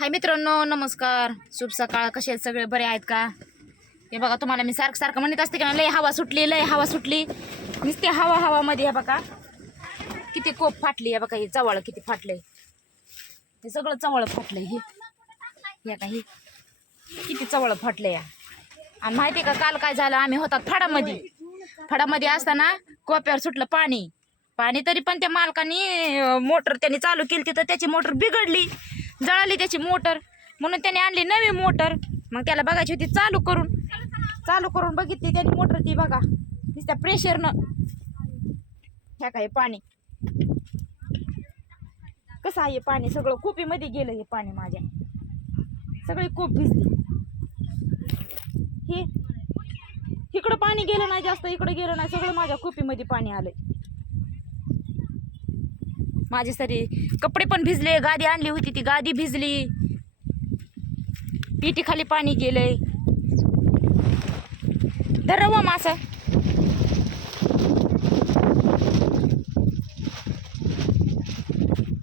हाय मित्रांनो, नमस्कार, शुभ सकाळ. कसे आहेत सगळे? बरे आहेत का? हे बघा, तुम्हाला मी सारखं म्हणत असते की लय हवा सुटली, लय हवा सुटली. नुसते हवामध्ये हे बघा किती कोप फाटली. हे बघा, हे चवळ किती फाटलंय, हे सगळं चवळ फाटलंय. हे काही किती चवळ फाटलंय. आणि माहिती का काल काय झालं? आम्ही होतात फडामध्ये असताना कोप्यावर सुटलं पाणी तरी पण त्या मालकानी मोटर त्यांनी चालू केली, तिथं त्याची मोटर बिघडली, जळाली त्याची मोटर. म्हणून त्याने आणली नवी मोटर. मग त्याला बघायची होती चालू करून बघितली त्याने मोटर. ती बघा नुसत्या प्रेशरनं ह्या काय पाणी कसं आहे. पाणी सगळं कोपीमध्ये गेलं. हे पाणी माझ्या सगळी कोप भिजली. हे इकडं पाणी गेलं नाही, जास्त इकडं गेलं नाही, सगळं माझ्या कोपीमध्ये पाणी आलंय. माझे सारे कपडे पण भिजले. गादी आणली होती ती गादी भिजली. पिठी खाली पाणी गेलंय. धरवा मासा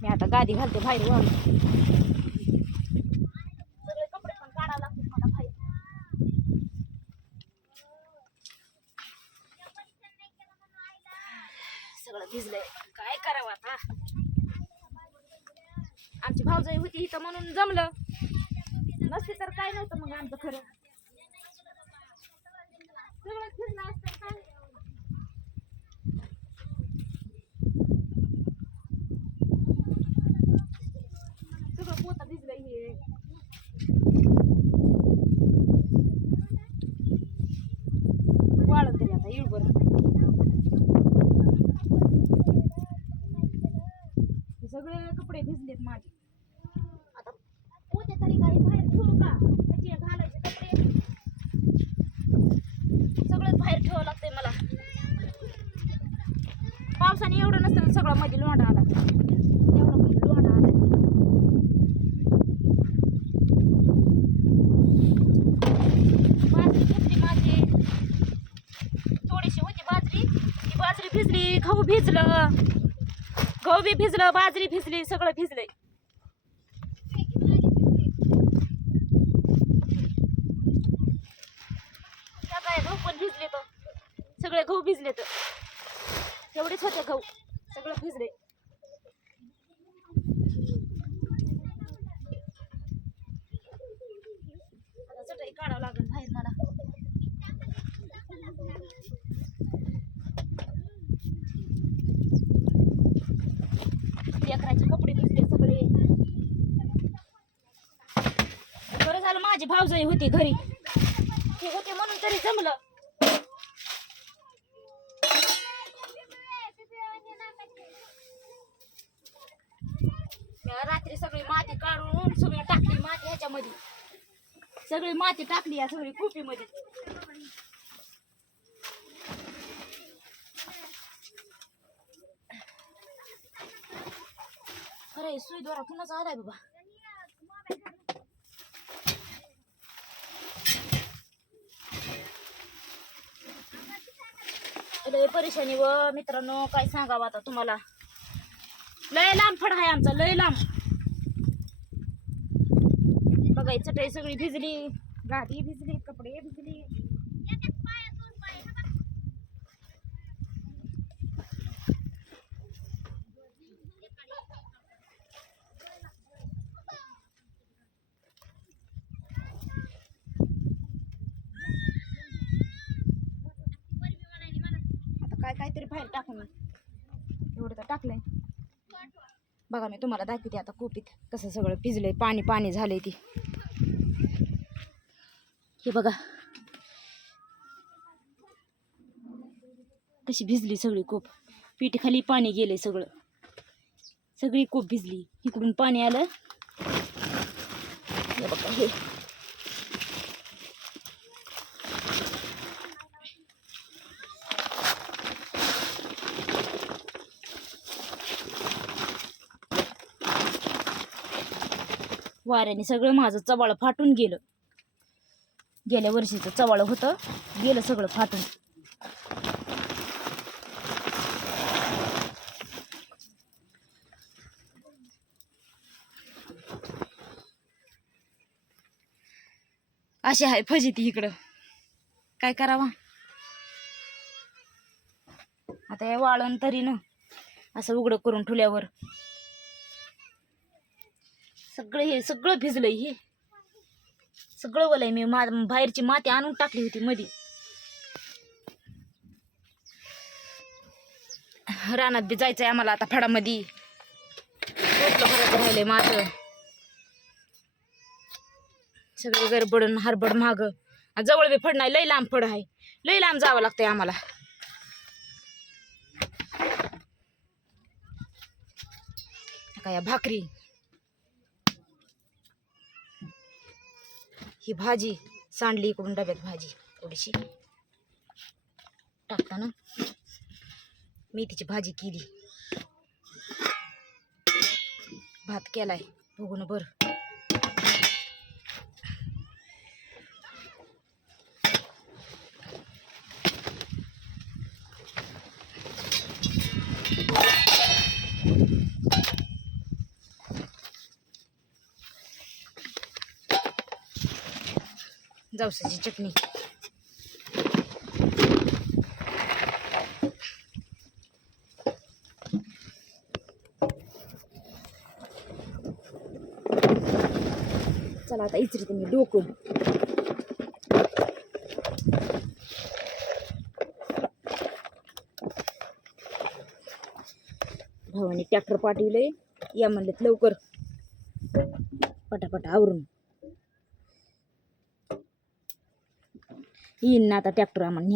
मी आता गादी घालते बाहेर. वाळू सगळे कपडे पण काढावं लागतील मला बाहेर. सगळं भिजलंय, काय करावं आता. आमची भाऊजाई होती इथं म्हणून जमलं, नसते तर काय नव्हतं मग आमचं खरं. सगळं भिजलं असतं काय. सगळं पोतं भिजलंय. हे वाळत तरी आता येळभर. सगळे कपडे भिजलेत माझे. आता पोते तरी काही बाहेर ठेवू का? त्याचे घालायचे कपडे सगळं बाहेर ठेवावं लागतंय मला. पावसाने एवढं नसतं सगळं मध्ये लोंढा आला, एवढं मध्ये लोंढा आला. बाजरी घेतली माझी, थोडीशी होती बाजरी, ती बाजरी भिजली. गहू बी भिजलं, बाजरी भिजली, सगळं भिजलंय. गहू पण भिजले, तर सगळे गहू भिजले. तर तेवढेच होते गहू, सगळं भिजले. आता चटई काढावं लागेल बाहेर मला. लेकराचे कपडे भिजले सगळे. बरं झालं माझी भाऊजाई होती घरी, ते होते म्हणून तरी जमलं. रात्री सगळी माती काढून सगळी टाकली माती ह्याच्यामध्ये, सगळी माती टाकली या सगळी कुपीमध्ये. अरे सुई द्वारा कुणाचा आलाय बाबा. लय परेशानी व मित्रांनो, काय सांगावं आता तुम्हाला. लय लांब फड आहे आमचा, लय लांब. बघाय चटई सगळी भिजली, गादी भिजली, कपडे भिजली. काहीतरी बाहेर टाकून एवढं तर टाकलंय. बघा मी तुम्हाला दाखवते आता कोपीत कसं सगळं भिजलंय, पाणी झालंय. ती हे बघा कशी भिजली सगळी कोप. पिठी खाली पाणी गेलंय, सगळी कोप भिजली. इकडून पाणी आलं. हे बघा हे वाऱ्याने सगळं माझं चवाळ फाटून गेलं. गेल्या वर्षीचं चवाळ होतं, गेलं सगळं फाटून. अशी आहे फजिती इकडं. काय करावा आता या वाळण तरी न असं उघडं करून ठेवल्यावर हे सगळं भिजलंय. हे सगळं वलय. मी बाहेरची माती आणून टाकली होती मधी. रानात बी जायचंय आम्हाला आता फडामध्ये. रोपलं भरायचं राहिलंय माझं. सगळे गडबडून हरबड माग. जवळ बी फड नाही, लई लांब फड आहे. लई लांब जावं लागतंय आम्हाला. काय भाकरी, ही भाजी सांडली इकडून डब्यात. भाजी थोडीशी टाकताना मेथीची भाजी केली. भात केलाय बघून बर. जवसाची चटणी. चला आता इचरी तुम्ही डोकं. भावाने ट्रॅक्टर पाठवलंय. या म्हणलेत लवकर पटापट आवरून. येईन ना आता ट्रॅक्टर आम्हाला.